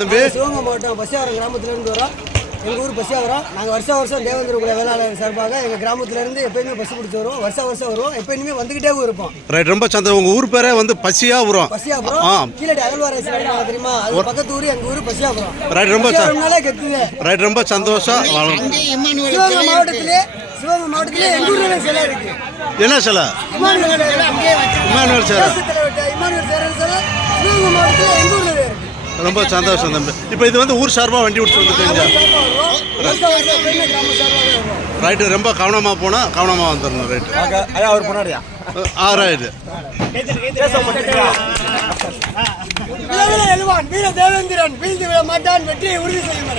தம்பி சிவகங்கை மாவட்டம் பசியாவரம் கிராமத்திலேருந்து வரோம். எங்கள் ஊர் பசியாவரம். நாங்கள் வருஷம் தேவேந்திர குல வேளாளர் சார்பாக எங்கள் கிராமத்திலேருந்து எப்பயுமே பஸ் பிடிச்சி வருவோம். வருஷம் வருவோம். எப்பயுமே வந்துக்கிட்டே இருப்போம். ரைட், ரொம்ப சந்தோஷம். உங்கள் ஊர் பேரே வந்து பசியாவரம். கீழடி அகழ்வாராய்ச்சி தெரியுமா? அது பக்கத்து ஊர் எங்கள் ஊர் பசியாவரம். ரைட், ரொம்ப கெத்துது. ரைட், ரொம்ப சந்தோஷம். சிவகங்கை மாவட்டத்திலே எங்கள் ஊர்ல சிலை இருக்கு. என்ன சிலை? இமானுவேல் சிலை. சிவகங்கை மாவட்டத்தில் எங்கள் ஊர்ல இருக்கு. ரொம்ப சந்தோஷம் தம்பி. இப்போ இது வந்து ஊர் சார்பாக வண்டி விட்டு வந்துருக்கீங்க. ரைட்டு, ரொம்ப கவனமாக போனால் கவனமாக வந்துடணும். ரைட்டு, அவர் முன்னாடியா? ரைட்டு. எழுவான் வீர தேவேந்திரன் வீழ்ந்து விட மாட்டான், வெற்றியை உறுதி செய்யும்.